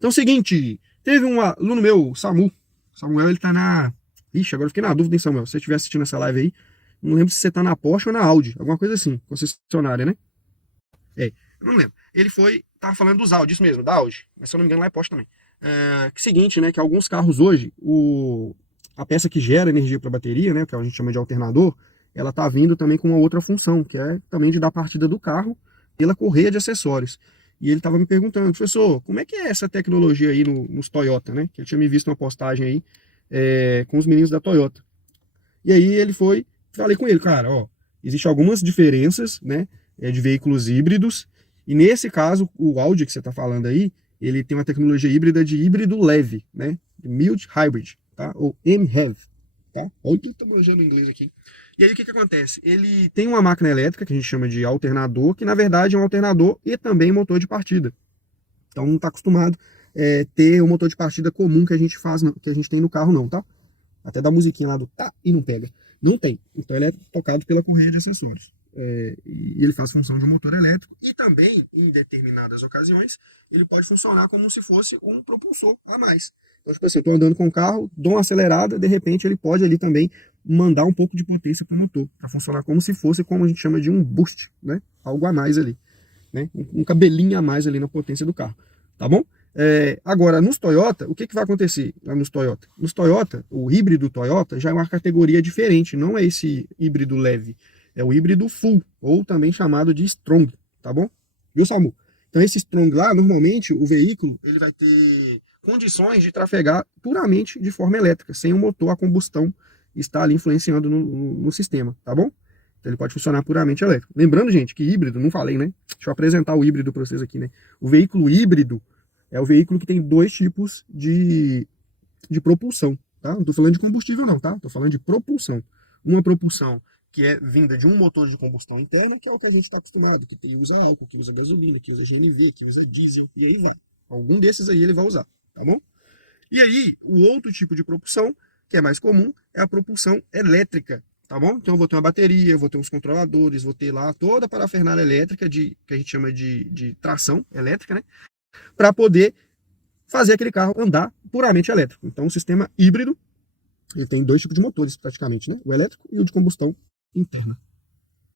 Então é o seguinte, teve um aluno meu, Samuel, ele tá na... Ixi, agora eu fiquei na dúvida, hein, Samuel? Se você estiver assistindo essa live aí, não lembro se você tá na Porsche ou na Audi, alguma coisa assim, concessionária, né? É, eu não lembro. Tava falando dos Audi, isso mesmo, da Audi, mas se eu não me engano lá é Porsche também. Que é o seguinte, né, que alguns carros hoje, a peça que gera energia para a bateria, né, que a gente chama de alternador, ela tá vindo também com uma outra função, que é também de dar partida do carro pela correia de acessórios. E ele estava me perguntando, professor, como é que é essa tecnologia aí nos Toyota, né? Que ele tinha me visto uma postagem aí com os meninos da Toyota. E aí falei com ele, cara, ó, existem algumas diferenças, né, de veículos híbridos, e nesse caso, o Audi que você está falando aí, ele tem uma tecnologia híbrida de híbrido leve, né, de mild hybrid, tá, ou MHEV, tá? Olha o que eu tô manjando em inglês aqui. E aí o que que acontece? Ele tem uma máquina elétrica que a gente chama de alternador, que na verdade é um alternador e também motor de partida. Então não está acostumado ter o motor de partida comum que a gente faz, que a gente tem no carro não, tá? Até da musiquinha lá do tá e não pega. Não tem. Então ele é tocado pela correia de acessórios. E ele faz função de um motor elétrico e também, em determinadas ocasiões, ele pode funcionar como se fosse um propulsor a mais. Então, tipo assim, eu estou andando com o carro, dou uma acelerada, de repente ele pode ali também mandar um pouco de potência para o motor, para funcionar como se fosse, como a gente chama de um boost, né? Algo a mais ali, né? Um cabelinho a mais ali na potência do carro, tá bom? Agora, nos Toyota, o que, que vai acontecer lá nos Toyota? Nos Toyota, o híbrido Toyota já é uma categoria diferente, não é esse híbrido leve, é o híbrido full, ou também chamado de strong, tá bom? Viu, Samu? Então esse strong lá, normalmente, o veículo ele vai ter condições de trafegar puramente de forma elétrica, sem o motor a combustão estar ali influenciando no sistema, tá bom? Então ele pode funcionar puramente elétrico. Lembrando, gente, que híbrido, não falei, né? Deixa eu apresentar o híbrido para vocês aqui, né? O veículo híbrido é o veículo que tem dois tipos de propulsão, tá? Não estou falando de combustível não, tá? Estou falando de propulsão. Uma propulsão que é vinda de um motor de combustão interna, que é o que a gente está acostumado, que usa álcool, que usa gasolina, que usa GNV, que usa diesel, e aí vai. Algum desses aí ele vai usar, tá bom? E aí, o outro tipo de propulsão, que é mais comum, é a propulsão elétrica, tá bom? Então eu vou ter uma bateria, eu vou ter uns controladores, vou ter lá toda a parafernália elétrica, que a gente chama de tração elétrica, né? Para poder fazer aquele carro andar puramente elétrico. Então, o sistema híbrido, ele tem dois tipos de motores praticamente, né? O elétrico e o de combustão interna.